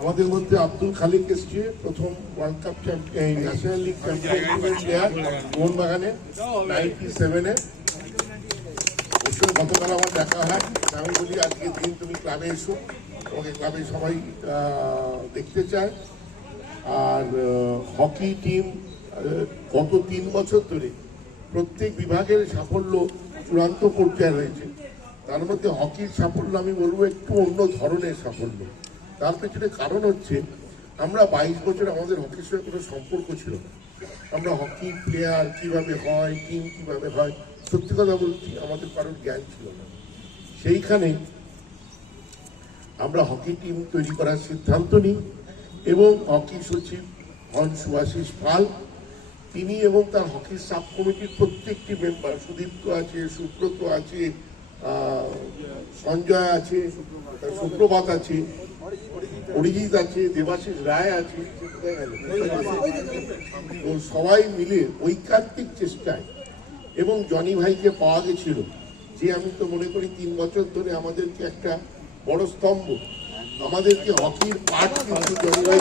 আমাদের মধ্যে আব্দুল খালিক এসছে, প্রথম world cup champion national league champion player মোহনবাগানে ninety সেভেনে গতকাল আমার দেখা হয়। আমি বলি, আজকে দিন তুমি ক্লাবে এসো। তোমাকে ক্লাবে সবাই দেখতে চায়। আর হকি টিম গত তিন বছর ধরে প্রত্যেক বিভাগের সাফল্য চূড়ান্ত পর্যায়ে রয়েছে। তার মধ্যে হকির সাফল্য আমি বলব একটু অন্য ধরনের সাফল্য। তার পেছনে কারণ হচ্ছে, আমরা বাইশ বছর আমাদের হকির সঙ্গে কোনো সম্পর্ক ছিল না। আমরা হকি প্লেয়ার কীভাবে হয় টিম কীভাবে হয়, সত্যি কথা বলছি আমাদের কারোর জ্ঞান ছিল না। সেইখানে আমরা হকি টিম তৈরি করার সিদ্ধান্ত নিই এবং হকি সচিব হন সুভাষিস পাল, তিনি এবং তার হকি সাব কমিটির প্রত্যেকটি মেম্বার সুদীপ্ত আছে, সুব্রত আছে সঞ্জয় আছে, সুপ্রভাত আছে, অরিজিৎ আছে, দেবাশিস রায় আছে, তো সবাই মিলে ঐকান্তিক চেষ্টায়, এবং জনি ভাইকে পাওয়া গেছিল, যে আমি তো মনে করি তিন বছর ধরে আমাদেরকে একটা বড় স্তম্ভ, আমাদেরকে হকির পাঠ কিন্তু জনি ভাই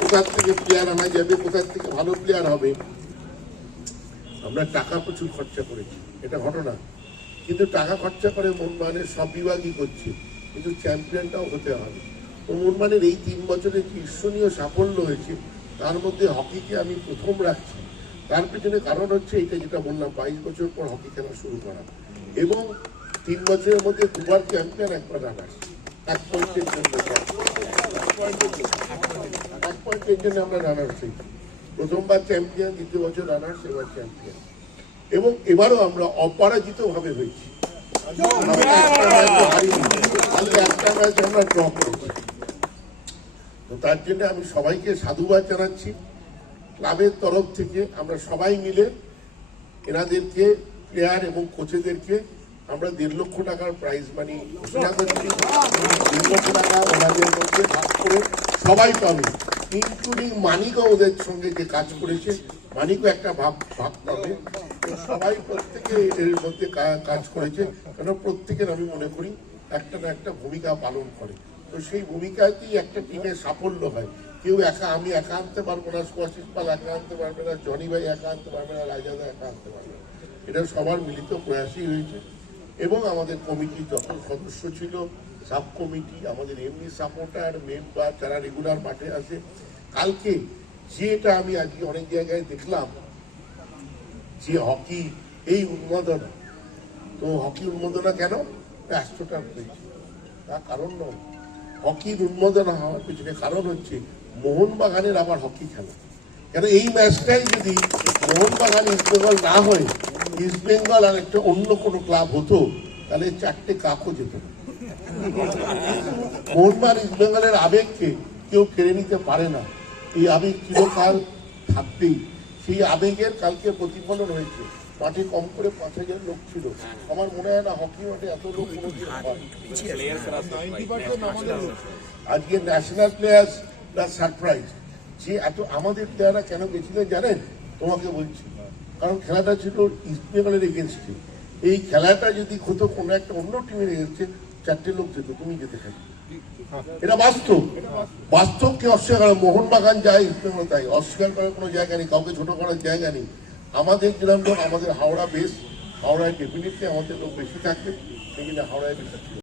কোথার থেকে প্লেয়ার আনা যাবে, কোথার থেকে ভালো প্লেয়ার হবে, আমরা টাকা প্রচুর খরচা করেছি, এটা ঘটনা। কিন্তু টাকা খরচা করে মনমানের সব বিভাগই করছে। কিন্তু চ্যাম্পিয়নটাও হতে হবে। তো এই তিন বছরে ঈর্ষণীয় সাফল্য হয়েছে, তার মধ্যে হকিকে আমি প্রথম রাখছি। তার পেছনে কারণ হচ্ছে এটা যেটা বললাম, বাইশ বছর পর হকি খেলা শুরু করা। এবং তিন বছরের মধ্যে দুবার চ্যাম্পিয়ন একবার রানার্স। এক পয়েন্টের জন্য, এক পয়েন্টের জন্য আমরা রানার্স হয়েছি। প্রথমবার চ্যাম্পিয়ন, দ্বিতীয় বছর রানার্স, এবার চ্যাম্পিয়ন। এবং এবারও আমরা অপরাজিত ভাবে হয়েছি তো তার জন্য আমি সবাইকে সাধুবাদ জানাচ্ছি। ক্লাবের তরফ থেকে আমরা সবাই মিলে এনাদেরকে, প্লেয়ার এবং কোচেদেরকে আমরা দেড় লক্ষ টাকার প্রাইজ মানি সবাই পাবে ইনক্লুডিং মানিকও ওদের সঙ্গে যে কাজ করেছে। মানিকও একটা ভাগ ভাগ পাবে। সবাই প্রত্যেকে এর মধ্যে কাজ করেছে। কেন? প্রত্যেকের আমি মনে করি একটা না একটা ভূমিকা পালন করে। তো সেই ভূমিকাতেই একটা টিমের সাফল্য হয়। কেউ একা, আমি একা আনতে পারব না, সুভাষিস পাল একা আনতে পারবে না, জনি ভাই একা আনতে পারবে না রাজাদা একা আনতে পারবে না। এটা সবার মিলিত প্রয়াসই হয়েছে। এবং আমাদের কমিটির যত সদস্য ছিল, সাব কমিটি, আমাদের এমনি সাপোর্টার, মেম্বার, যারা রেগুলার মাঠে আসে, কালকে যেটা আমি আজকে অনেক জায়গায় দেখলাম যে হকি, এই উন্মাদনা। তো হকি উন্মাদনা কেন? ব্যস্তটা হয়েছে তার কারণ নয়। হকির উন্মাদনা হওয়ার পিছনে কারণ হচ্ছে মোহনবাগানের আবার হকি খেলা। কেন? এই ম্যাচটাই যদি মোহনবাগান ইস্টবেঙ্গল না হয় ইস্টবেঙ্গল আর একটা অন্য কোনো ক্লাব হতো, তাহলে চারটে কাপও যেত না। মোহনবাগান ইস্টবেঙ্গলের আবেগকে কেউ কেড়ে নিতে পারে না। এই আবেগ চিরকাল থাকবেই। সেই আবেগের কালকে প্রতিফলন হয়েছে। মাঠে কম করে পাঁচ হাজার লোক ছিল। আমার মনে হয় না হকি মাঠে এত লোক আজকে ন্যাশনাল প্লেয়ার্স প্লাস সারপ্রাইজ যে এত আমাদের প্লেয়াররা কেন গেছিলেন জানেন? তোমাকে বলছি। কারণ খেলাটা ছিল ইস্ট বেঙ্গলের এগেনস্টে এই খেলাটা যদি হতো কোনো একটা অন্য টিমের এগেনস্টে চারটে লোক যেত, তুমি যেতে খাই এটা বাস্তব। বাস্তবকে অস্বীকার করে? মোহনবাগান যায় ইস্টবেঙ্গল তাই। অস্বীকার করার কোনো জায়গা নেই, কাউকে ছোট করার জায়গা নেই। আমাদের গ্রাম আমাদের হাওড়া বেশ হাওড়ায় ডেফিনেটলি আমাদের লোক বেশি থাকবে সেখানে হাওড়ায় বেশি